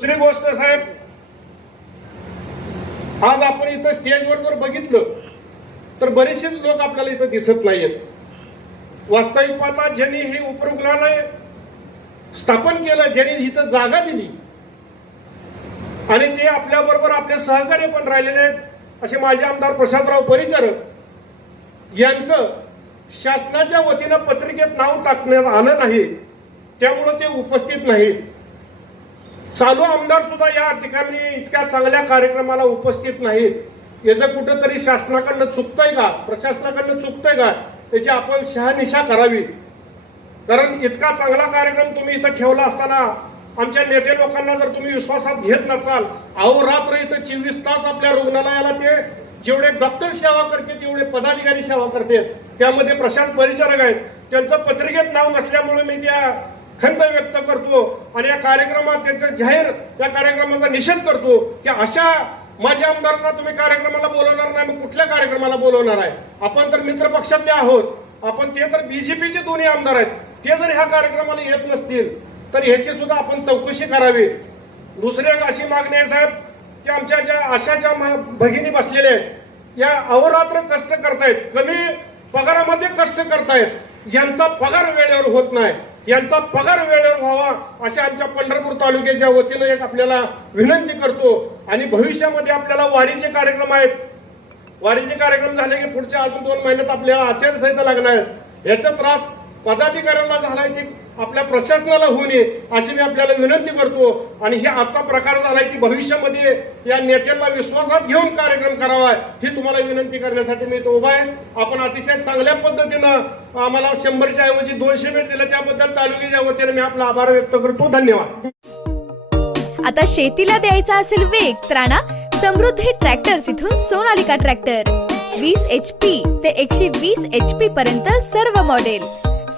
दुसरी गोष्ट साहेब आज आपण इथं स्टेजवर जर बघितलं तर बरेचसेच लोक आपल्याला इथं दिसत नाहीयेत. वास्तविक पाहता ज्यांनी हे उपरुग्णालय स्थापन केलं ज्यांनी इथं जागा दिली आणि ते आपल्या बरोबर आपले सहकार्य पण राहिलेले आहेत असे माझे आमदार प्रशांतराव परिचारक यांचं शासनाच्या वतीनं पत्रिकेत नाव टाकण्यात आलं नाही त्यामुळं ते उपस्थित नाहीत. चालू आमदार सुद्धा या ठिकाणी इतक्या चांगल्या कार्यक्रमाला उपस्थित नाहीत. याचं कुठंतरी शासनाकडनं चुकतंय का? प्रशासनाकडनं चुकतंय का? याची आपण शहानिशा करावी. कारण इतका चांगला कार्यक्रम तुम्ही इथं ठेवला असताना आमच्या नेते लोकांना जर तुम्ही विश्वासात घेत नसाल अहो रात्र इथं चोवीस तास आपल्या रुग्णालयाला ते जेवढे डॉक्टर सेवा करते तेवढे पदाधिकारी सेवा करते. त्यामध्ये प्रशांत परिचारक आहेत. त्यांचं पत्रिकेत नाव नसल्यामुळे मी त्या खंत व्यक्त करतो आणि या कार्यक्रमात त्यांचं जाहीर या कार्यक्रमाचा निषेध करतो की अशा माझ्या आमदारांना तुम्ही कार्यक्रमाला बोलवणार नाही मग कुठल्या कार्यक्रमाला बोलवणार आहे? आपण तर मित्र पक्षातले आहोत. आपण ते तर बीजेपीचे दोन्ही आमदार आहेत. ते जर ह्या कार्यक्रमाला येत नसतील तर ह्याची सुद्धा आपण चौकशी करावी. दुसरी एक अशी मागणी आहे साहेब की आमच्या ज्या आशाच्या भगिनी बसलेल्या आहेत या अहोरात्र कष्ट करतायत. कमी पगारामध्ये कष्ट करतायत. यांचा पगार वेळेवर होत नाही. यांचा पगार वेळेवर व्हावा अशा आमच्या पंढरपूर तालुक्याच्या वतीनं एक आपल्याला विनंती करतो. आणि भविष्यामध्ये आपल्याला वारीचे कार्यक्रम आहेत. वारीचे कार्यक्रम झाले की पुढच्या अजून दोन महिन्यात आपल्याला आचारसंहिता लागणार आहेत. याचा त्रास पदाधिकाऱ्यांना झालाय ते आपल्या प्रशासनाला होऊ नये अशी मी आपल्याला विनंती करतो. आणि हे आजचा प्रकार झालाय की भविष्यामध्ये या नेत्यांना विश्वासात घेऊन कार्यक्रम करावा ही तुम्हाला विनंती करण्यासाठी मी तो उभा आहे. आपण अतिशय चांगल्या पद्धतीनं आम्हाला शंभरच्या ऐवजी दोनशे मिनिट दिलं त्याबद्दल तालुक्याच्या वतीने मी आपला आभार व्यक्त करतो. धन्यवाद. आता शेतीला द्यायचा असेल वेग तर समृद्धी ट्रॅक्टर्स इथून सोनालिका ट्रॅक्टर. वीस एच पी ते एकशे वीस एच पी पर्यंत सर्व मॉडेल